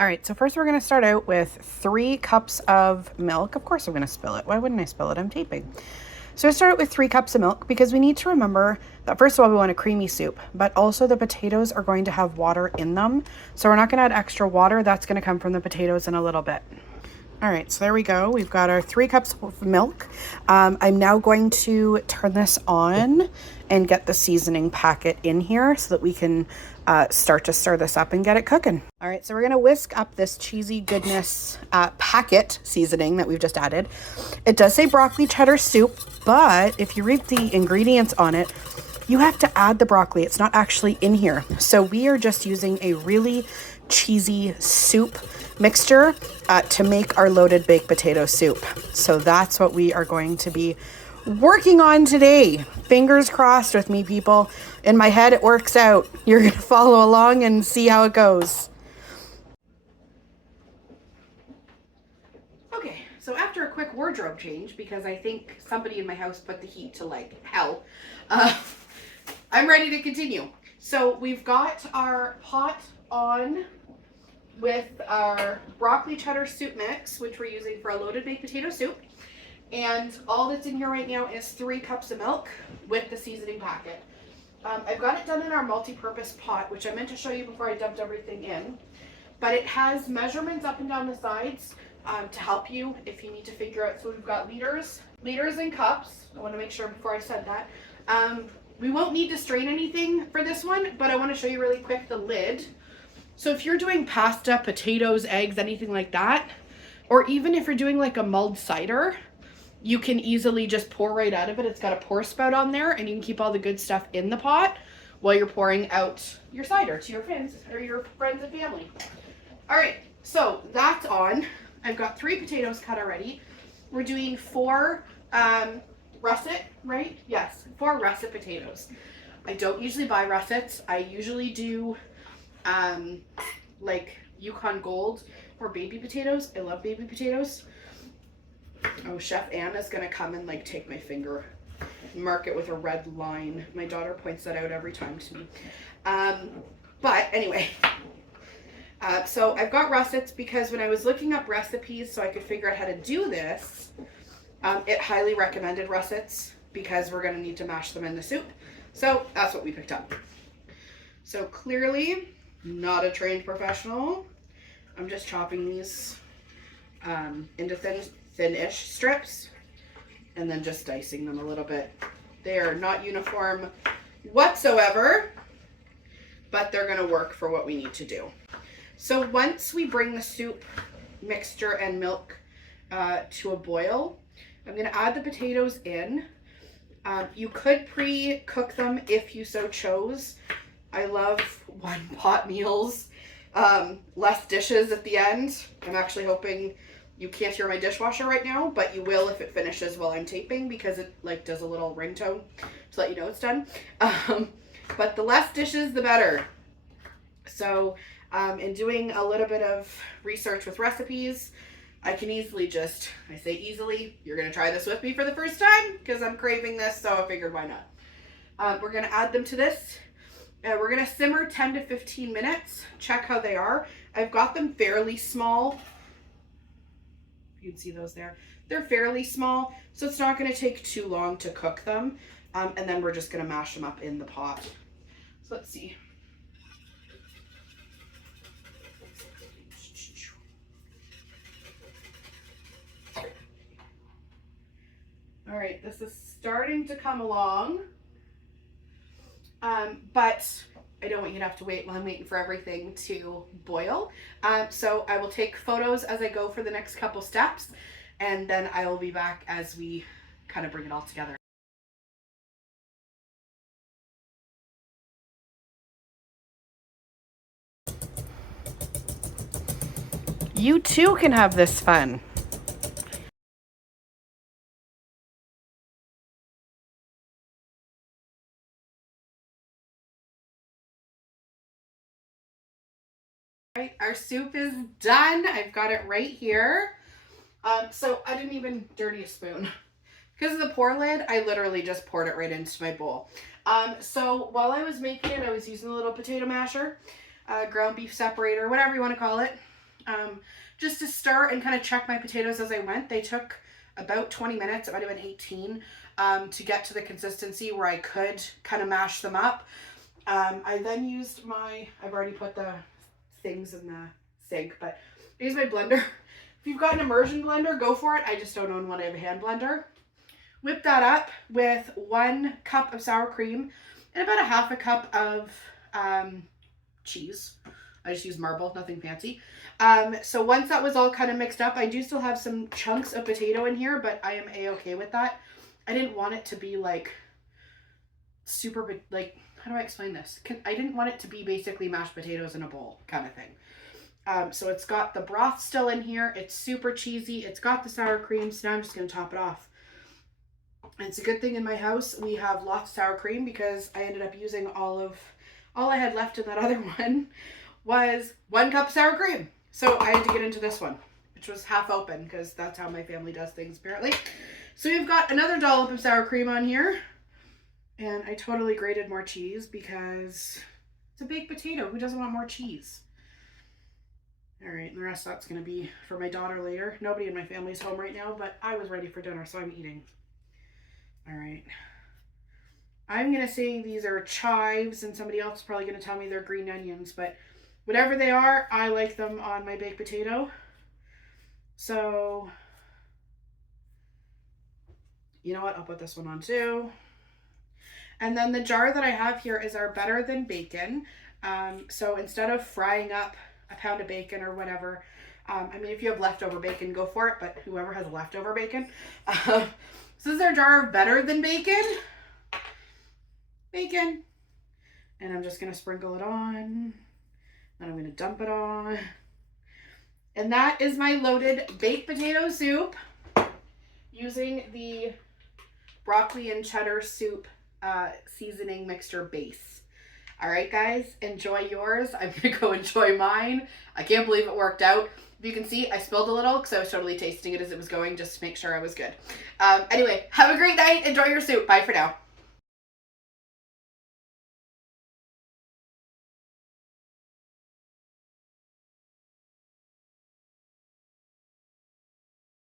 All right, so first we're going to start out with 3 cups of milk. Of course I'm going to spill it. Why wouldn't I spill it? I'm taping. So I start out with 3 cups of milk because we need to remember that first of all, we want a creamy soup, but also the potatoes are going to have water in them. So we're not going to add extra water. That's going to come from the potatoes in a little bit. All right, so there we go. We've got our 3 cups of milk. I'm now going to turn this on and get the seasoning packet in here so that we can start to stir this up and get it cooking. All right, so we're gonna whisk up this cheesy goodness packet seasoning that we've just added. It does say broccoli cheddar soup, but if you read the ingredients on it, you have to add the broccoli. It's not actually in here. So we are just using a really cheesy soup mixture to make our loaded baked potato soup. So that's what we are going to be working on today. Fingers crossed with me, people. In my head, it works out. You're going to follow along and see how it goes. Okay, so after a quick wardrobe change, because I think somebody in my house put the heat to like hell, I'm ready to continue. So we've got our pot on with our broccoli cheddar soup mix, which we're using for a loaded baked potato soup. And all that's in here right now is 3 cups of milk with the seasoning packet. I've got it done in our multi-purpose pot, which I meant to show you before I dumped everything in. But it has measurements up and down the sides to help you if you need to figure out. So we've got liters and cups. I want to make sure before I said that. We won't need to strain anything for this one, but I want to show you really quick the lid. So if you're doing pasta, potatoes, eggs, anything like that, or even if you're doing like a mulled cider, you can easily just pour right out of it. It's got a pour spout on there, and you can keep all the good stuff in the pot while you're pouring out your cider to your friends or your friends and family. All right, so that's on. I've got 3 potatoes cut already. We're doing 4 russet, right? Yes, 4 russet potatoes. I don't usually buy russets. I usually do like Yukon Gold or baby potatoes. I love baby potatoes. Oh, Chef Anna's gonna come and like take my finger, mark it with a red line. My daughter points that out every time to me. But anyway, so I've got russets because when I was looking up recipes so I could figure out how to do this, it highly recommended russets because we're gonna need to mash them in the soup. So that's what we picked up. So clearly not a trained professional. I'm just chopping these into thin-ish strips and then just dicing them a little bit. They are not uniform whatsoever, but they're gonna work for what we need to do. So once we bring the soup mixture and milk to a boil, I'm gonna add the potatoes in. You could pre-cook them if you so chose. I love one pot meals, less dishes at the end. I'm actually hoping you can't hear my dishwasher right now, but you will if it finishes while I'm taping because it like does a little ringtone to let you know it's done. But the less dishes, the better. So in doing a little bit of research with recipes, I can easily just, I say easily, you're going to try this with me for the first time because I'm craving this, so I figured why not. We're going to add them to this. We're going to simmer 10 to 15 minutes. Check how they are. I've got them fairly small. You can see those there. They're fairly small, so it's not going to take too long to cook them. And then we're just going to mash them up in the pot. So let's see. All right, this is starting to come along. But I don't want you to have to wait while I'm waiting for everything to boil. So I will take photos as I go for the next couple steps, and then I will be back as we kind of bring it all together. You too can have this fun. Right, our soup is done. I've got it right here. So I didn't even dirty a spoon. Because of the pour lid, I literally just poured it right into my bowl. So while I was making it, I was using a little potato masher, ground beef separator, whatever you want to call it. just to stir and kind of check my potatoes as I went. They took about 20 minutes, it might have been 18, to get to the consistency where I could kind of mash them up. I then used I've already put the things in the sink, but I used my blender. If you've got an immersion blender, go for it. I just don't own one. I have a hand blender. Whip that up with 1 cup of sour cream and about a half a cup of cheese. I just use marble, nothing fancy. So once that was all kind of mixed up, I do still have some chunks of potato in here, but I am a-okay with that. I didn't want it to be like super, like, how do I explain this? I didn't want it to be basically mashed potatoes in a bowl kind of thing. So it's got the broth still in here. It's super cheesy. It's got the sour cream. So now I'm just going to top it off. And it's a good thing in my house we have lots of sour cream, because I ended up using all I had left in that other one was 1 cup of sour cream. So I had to get into this one, which was half open, because that's how my family does things apparently. So we've got another dollop of sour cream on here. And I totally grated more cheese because it's a baked potato. Who doesn't want more cheese? All right, and the rest of that's going to be for my daughter later. Nobody in my family's home right now, but I was ready for dinner, so I'm eating. All right. I'm going to say these are chives, and somebody else is probably going to tell me they're green onions, but whatever they are, I like them on my baked potato. So, you know what? I'll put this one on too. And then the jar that I have here is our better than bacon. So instead of frying up a pound of bacon or whatever, I mean, if you have leftover bacon, go for it, but whoever has leftover bacon. So this is our jar of better than bacon. Bacon. And I'm just going to sprinkle it on. Then I'm going to dump it on. And that is my loaded baked potato soup using the broccoli and cheddar soup seasoning mixture base. All right, guys, enjoy yours. I'm gonna go enjoy mine. I can't believe it worked out. If you can see, I spilled a little because I was totally tasting it as it was going, just to make sure I was good. Anyway, have a great night. Enjoy your soup. Bye for now.